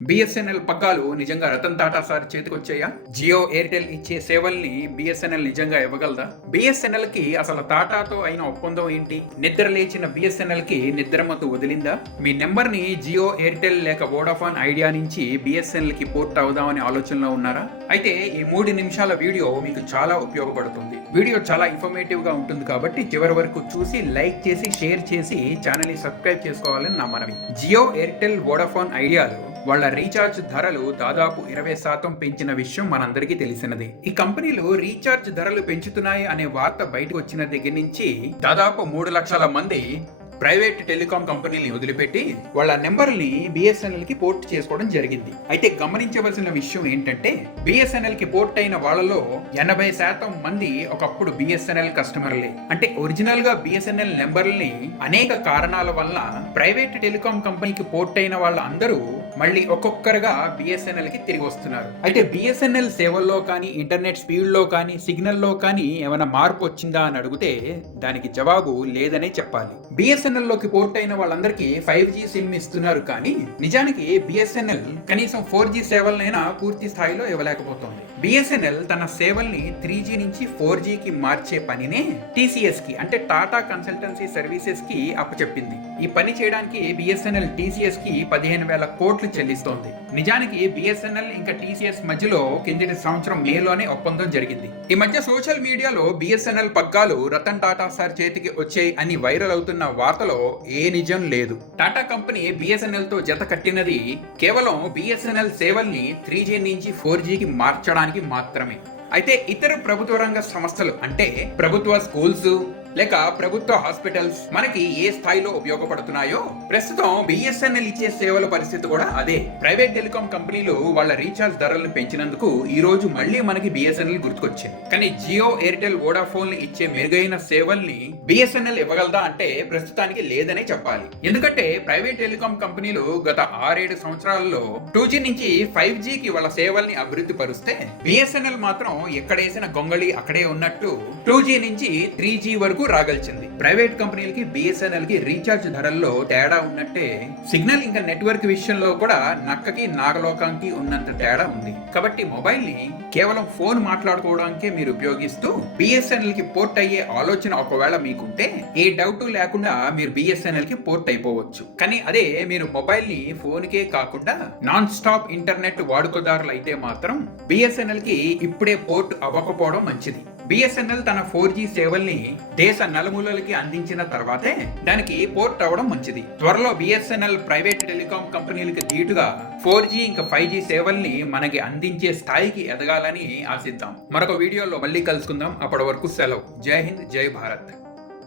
BSNL పగ్గాలు నిజంగా Ratan Tata sir చేతికొచ్చాయా? జియో ఎయిర్టెల్ ఇచ్చే సేవల్ని బిఎస్ఎన్ఎల్ నిజంగా ఇవ్వగలదా? బిఎస్ఎన్ఎల్కి అసలు టాటాతో అయిన ఒప్పందం ఏంటి? నిద్ర లేచిన బిఎస్ఎన్ఎల్కి నిద్రమత్తు వదిలిందా? మీ నెంబర్ని జియో ఎయిర్టెల్ లేక వోడాఫోన్ ఐడియా నుంచి బిఎస్ఎన్ఎల్కి పోర్ట్ అవుదామని ఆలోచనలో ఉన్నారా? అయితే ఈ మూడు నిమిషాల వీడియో మీకు చాలా ఉపయోగపడుతుంది. వీడియో చాలా ఇన్ఫర్మేటివ్గా ఉంటుంది కాబట్టి చివరి వరకు చూసి లైక్ చేసి షేర్ చేసి ఛానల్ని సబ్స్క్రైబ్ చేసుకోవాలని నా మనవి. జియో ఎయిర్టెల్ వోడాఫోన్ ఐడియాలు వాళ్ళ రీఛార్జ్ ధరలు దాదాపు ఇరవై శాతం పెంచిన విషయం మనందరికీ తెలిసినదే. ఈ కంపెనీలు రీఛార్జ్ ధరలు పెంచుతున్నాయి అనే వార్త బయటకు వచ్చిన దగ్గర నుంచి దాదాపు మూడు లక్షల మంది ప్రైవేట్ టెలికాం కంపెనీని వదిలిపెట్టి వాళ్ళ నెంబర్ని బిఎస్ఎన్ఎల్కి పోర్ట్ చేసుకోవడం జరిగింది. అయితే గమనించవలసిన విషయం ఏంటంటే బిఎస్ఎన్ఎల్కి పోర్ట్ అయిన వాళ్ళలో ఎనభై శాతం మంది ఒకప్పుడు బిఎస్ఎన్ఎల్ కస్టమర్లే. అంటే ఒరిజినల్గా బిఎస్ఎన్ఎల్ నెంబర్ని అనేక కారణాల వల్ల ప్రైవేట్ టెలికాం కంపెనీకి పోర్ట్ అయిన వాళ్ళ అందరూ మళ్ళీ ఒక్కొక్కరుగా బిఎస్ఎన్ఎల్కి తిరిగి వస్తున్నారు. అయితే బిఎస్ఎన్ఎల్ సేవల్లో కానీ ఇంటర్నెట్ స్పీడ్లో కానీ సిగ్నల్లో కానీ ఏమైనా మార్పు వచ్చిందా అని అడిగితే దానికి జవాబు లేదనే చెప్పాలి. బిఎస్ఎన్ఎల్లోకి పోర్ట్ అయిన వాళ్ళందరికీ ఫైవ్ జీ సిమ్ ఇస్తున్నారు కానీ నిజానికి బిఎస్ఎన్ఎల్ కనీసం ఫోర్ జీ సేవలనైనా పూర్తి స్థాయిలో ఇవ్వలేకపోతుంది. బిఎస్ఎన్ఎల్ తన సేవల్ని త్రీ జీ నుంచి ఫోర్కి మార్చే పనినే టీసీఎస్కి అంటే టాటా కన్సల్టెన్సీ సర్వీసెస్కి అప్పచెప్పింది. ఈ పని చేయడానికి బిఎస్ఎన్ఎల్ టీసీఎస్కి పదిహేను వేల కోట్లు చెల్లిస్తోంది నిజానికి బిఎస్ఎన్ఎల్ ఇంకా టీసీఎస్ మధ్యలో కిందటి సంవత్సరం మేలోనే ఒప్పందం జరిగింది. ఈ మధ్య సోషల్ మీడియాలో బిఎస్ఎన్ఎల్ పగ్గాలు రతన్ టాటా సార్ చేతికి వచ్చాయి అని వైరల్ అవుతున్న వార్తలో ఏ నిజం లేదు. టాటా కంపెనీ బిఎస్ఎన్ఎల్తో జత కట్టినది కేవలం బిఎస్ఎన్ఎల్ సేవల్ని త్రీ జీ నుంచి ఫోర్ జీకి మార్చడానికి మాత్రమే. అయితే ఇతర ప్రభుత్వ రంగ సంస్థలు అంటే ప్రభుత్వ స్కూల్స్ లేక ప్రభుత్వ హాస్పిటల్స్ మనకి ఏ స్థాయిలో ఉపయోగపడుతున్నాయో? ప్రస్తుతం బిఎస్ఎన్ఎల్ ఇచ్చే సేవల పరిస్థితి కూడా అదే. ప్రైవేట్ టెలికాం కంపెనీలు వాళ్ళ రీఛార్జ్ ధరలను పెంచినందుకు ఈ రోజు మళ్ళీ మనకి బిఎస్ఎన్ఎల్ గుర్తుకొచ్చింది. కానీ జియో ఎయిర్టెల్ వోడాఫోన్ ఇచ్చే మెరుగైన సేవల్ని బిఎస్ఎన్ఎల్ ఇవ్వగలదా అంటే ప్రస్తుతానికి లేదనే చెప్పాలి. ఎందుకంటే ప్రైవేట్ టెలికాం కంపెనీలు గత ఆరేడు సంవత్సరాల్లో టూ జీ నుంచి ఫైవ్కి వాళ్ళ సేవల్ని అభివృద్ధి పరుస్తే బిఎస్ఎన్ఎల్ మాత్రం ఎక్కడేసిన గొంగళి అక్కడే ఉన్నట్టు టూ జీ నుంచి త్రీ జీ వరకు రాగలిచింది. ప్రైవేట్ కంపెనీలకి బిఎస్ఎన్ఎల్కి రీఛార్జ్ ధరల్లో తేడా ఉన్నట్టే సిగ్నల్ ఇంకా నెట్వర్క్ విషయంలో కూడా నక్కకి నాగలోకానికి ఉన్నంత తేడా ఉంది. కాబట్టి మొబైల్ని కేవలం ఫోన్ మాట్లాడుకోవడానికే మీరు ఉపయోగిస్తూ బిఎస్ఎన్ఎల్కి పోర్ట్ అయ్యే ఆలోచన ఒకవేళ మీకుంటే ఏ డౌట్ లేకుండా మీరు బిఎస్ఎన్ఎల్కి పోర్ట్ అయిపోవచ్చు. కానీ అదే మీరు మొబైల్ని ఫోన్ కే కాకుండా నాన్ స్టాప్ ఇంటర్నెట్ వాడుకదారులు అయితే మాత్రం బిఎస్ఎన్ఎల్కి ఇప్పుడే పోర్ట్ అవ్వకపోవడం మంచిది. బిఎస్ఎన్ఎల్ తన ఫోర్ జీ సేవల్ని దేశ నలుమూలలకి అందించిన తర్వాతే దానికి పోర్ట్ అవ్వడం మంచిది. త్వరలో బిఎస్ఎన్ఎల్ ప్రైవేట్ టెలికాం కంపెనీలకి ధీటుగా ఫోర్ జీ ఇంకా ఫైవ్ జీ సేవల్ని మనకి అందించే స్థాయికి ఎదగాలని ఆశిద్దాం. మరొక వీడియోలో మళ్ళీ కలుసుకుందాం. అప్పటి వరకు సెలవు. జై హింద్ జై భారత్.